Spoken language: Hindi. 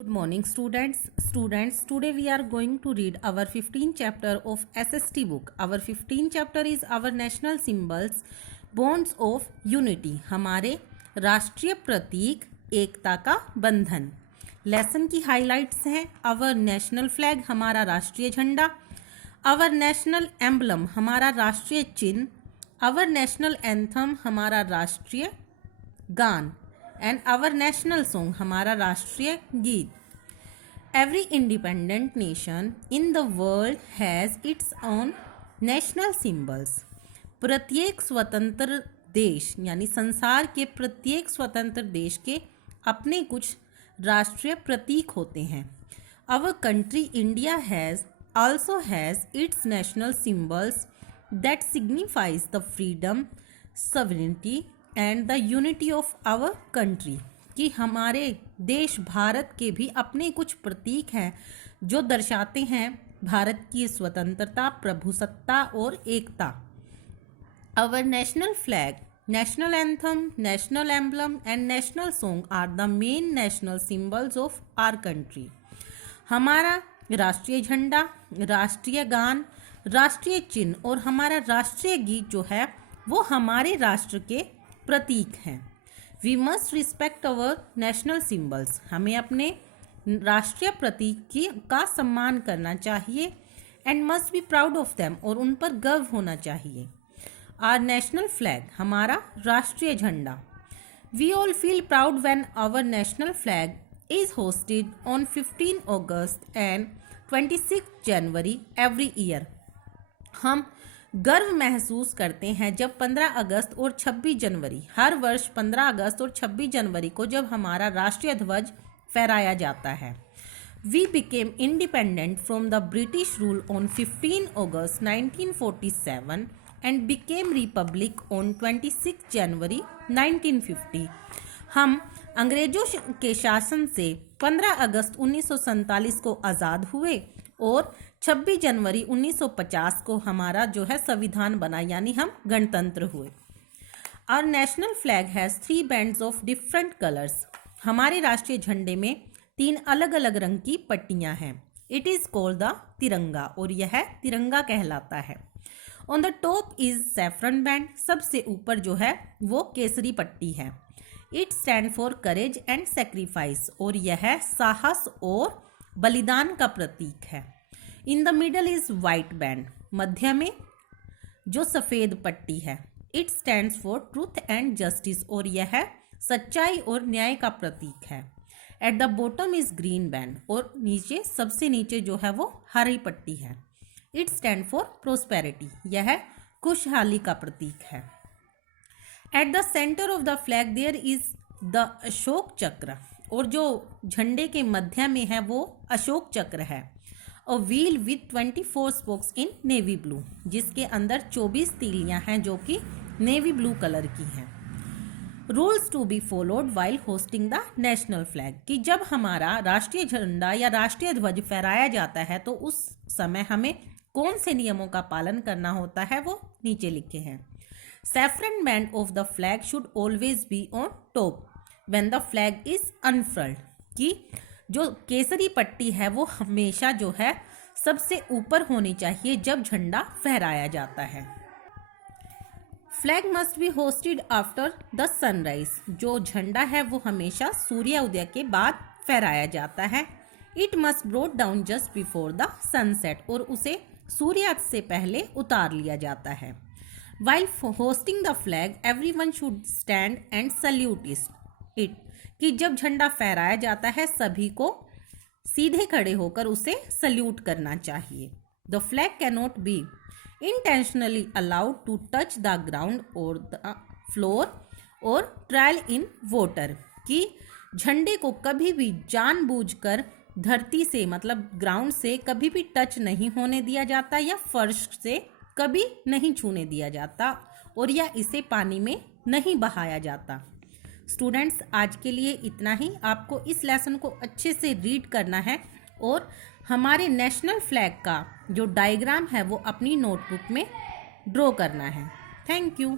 Good morning students, today we are going to read our 15th chapter of SST book. Our 15th chapter is our national symbols, bonds of unity. हमारे राष्ट्रीय प्रतीक एकता का बंधन. लेसन की हाइलाइट्स हैं. Our national flag हमारा राष्ट्रीय झंडा. Our national emblem हमारा राष्ट्रीय चिन्ह. Our national anthem हमारा राष्ट्रीय गान. एंड आवर नेशनल सॉन्ग हमारा राष्ट्रीय गीत. Every independent nation in the world has its own national symbols. प्रत्येक स्वतंत्र देश यानी संसार के प्रत्येक स्वतंत्र देश के अपने कुछ राष्ट्रीय प्रतीक होते हैं. Our country India has also has its national symbols that signifies the freedom, sovereignty and the unity of our country. कि हमारे देश भारत के भी अपने कुछ प्रतीक हैं जो दर्शाते हैं भारत की स्वतंत्रता, प्रभुसत्ता और एकता. Our national flag, national anthem, national emblem and national song are the main national symbols of our country. हमारा राष्ट्रीय झंडा, राष्ट्रीय गान, राष्ट्रीय चिन्ह और हमारा राष्ट्रीय गीत जो है वो हमारे राष्ट्र के प्रतीक हैं. We must respect our national symbols. हमें अपने राष्ट्रीय प्रतीक का सम्मान करना चाहिए. And must be proud of them और उन पर गर्व होना चाहिए. आवर नेशनल फ्लैग हमारा राष्ट्रीय झंडा. We all feel proud when our national flag is hosted on 15 August and 26 January every year. हम गर्व महसूस करते हैं जब 15 अगस्त और 26 जनवरी हर वर्ष 15 अगस्त और 26 जनवरी को जब हमारा राष्ट्रीय ध्वज फहराया जाता है. We became independent from the British rule on 15 August 1947 and became republic on 26 January 1950. हम अंग्रेजों के शासन से 15 अगस्त 1947 को आज़ाद हुए और 26 जनवरी 1950 को हमारा जो है संविधान बना यानी हम गणतंत्र हुए. Our national flag has 3 bands of different colours. हमारे राष्ट्रीय झंडे में 3 अलग अलग रंग की पट्टियां हैं. इट इज़ कॉल्ड द तिरंगा और यह तिरंगा कहलाता है. On the top is saffron band. सबसे ऊपर जो है वो केसरी पट्टी है. It stand for courage and sacrifice और यह साहस और बलिदान का प्रतीक है. In the middle is white band. मध्य में जो सफ़ेद पट्टी है. It stands for truth and justice और यह सच्चाई और न्याय का प्रतीक है. At the bottom is green band और नीचे सबसे नीचे जो है वो हरी पट्टी है. It stand for prosperity. यह खुशहाली का प्रतीक है. At the centre of the flag there is the Ashoka Chakra और जो झंडे के मध्य में है वो अशोक चक्र है. A wheel with 24 spokes in navy blue जिसके अंदर 24 तीलियां हैं जो कि नेवी ब्लू कलर की हैं. Rules to be followed while hosting the national flag. कि जब हमारा राष्ट्रीय झंडा या राष्ट्रीय ध्वज फहराया जाता है तो उस समय हमें कौन से नियमों का पालन करना होता है वो नीचे लिखे हैं. Saffron band of the flag should always be on top when the flag is unfurled. कि जो केसरी पट्टी है वो हमेशा जो है सबसे ऊपर होनी चाहिए जब झंडा फहराया जाता है. Flag must be hosted after the sunrise. जो झंडा है वो हमेशा सूर्योदय के बाद फहराया जाता है. It must brought down just before the sunset और उसे सूर्यास्त से पहले उतार लिया जाता है. While hosting the flag, everyone should stand and salute it. कि जब झंडा फहराया जाता है सभी को सीधे खड़े होकर उसे सल्यूट करना चाहिए. The flag cannot be intentionally allowed to touch the ground or the floor or trail in water. कि झंडे को कभी भी जानबूझकर धरती से मतलब ग्राउंड से कभी भी टच नहीं होने दिया जाता या फर्श से कभी नहीं छूने दिया जाता और या इसे पानी में नहीं बहाया जाता. स्टूडेंट्स आज के लिए इतना ही. आपको इस लेसन को अच्छे से रीड करना है और हमारे नेशनल फ्लैग का जो डायग्राम है वो अपनी नोटबुक में ड्रॉ करना है. Thank you.